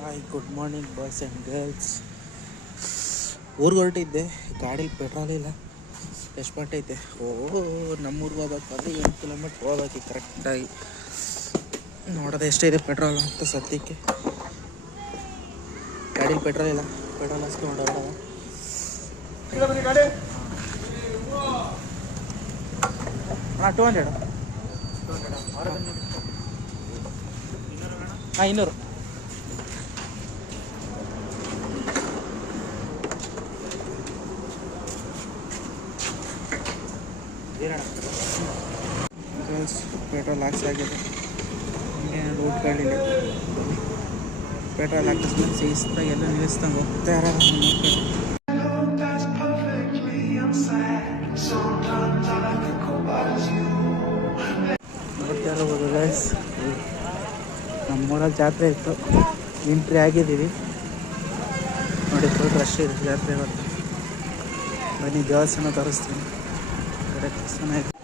Hi, good morning boys and girls. ಊರಿಗೆ ಹೊರಟಿದ್ದೆ, ಗಾಡೀಲಿ petrol ಇಲ್ಲ. ಎಷ್ಟು ಪಟ್ಟೈತೆ? ನಮ್ಮೂರಿಗೆ ಹೋಗ್ಬೇಕು, ಅಲ್ಲಿ 8 ಕಿಲೋಮೀಟ್ರ್ ಹೋಗ್ಬೇಕು ಕರೆಕ್ಟಾಗಿ. ನೋಡೋದು ಎಷ್ಟಿದೆ ಪೆಟ್ರೋಲ್ ಅಂತ ಸದ್ಯಕ್ಕೆ. ಗಾಡೀಲಿ ಪೆಟ್ರೋಲ್ ಇಲ್ಲ, ಪೆಟ್ರೋಲ್ ಹಾಕ್ಸ್ಕೊಂಡು ಹೊರಡೋದು. ಹಾಂ, 200. ಹಾಂ, 200. ಗರ್ಲ್ಸ್ ಪೆಟ್ರೋಲ್ ಹಾಕ್ಸಾಗಿದೆ. ಹಂಗೆ ರೂಟ್ಗಳಿಲ್ಲ. ಪೆಟ್ರೋಲ್ ಹಾಕಿಸ್ಮೇಲೆ ಶಿಸ್ತಾಗಿ ಎಲ್ಲ ನಿಲ್ಲಿಸ್ದಂಗೆ ಹೋಗ್ತಾ ಇರೋದು. ನೋಡ್ತಾ ಇರ್ಬೋದು ಗೈಸ್, ನಮ್ಮೂರಲ್ಲಿ ಜಾತ್ರೆ ಇತ್ತು, ಎಂಟ್ರಿ ಆಗಿದ್ದೀವಿ. ನೋಡಿ, ಫುಲ್ ರಶ್ ಇದೆ ಜಾತ್ರೆ ಇವತ್ತು. ಬನ್ನಿ ದೇವಸ್ಥಾನ ತೋರಿಸ್ತೀನಿ. ಕಡೆ ದೇವಸ್ಥಾನ ಇದೆ.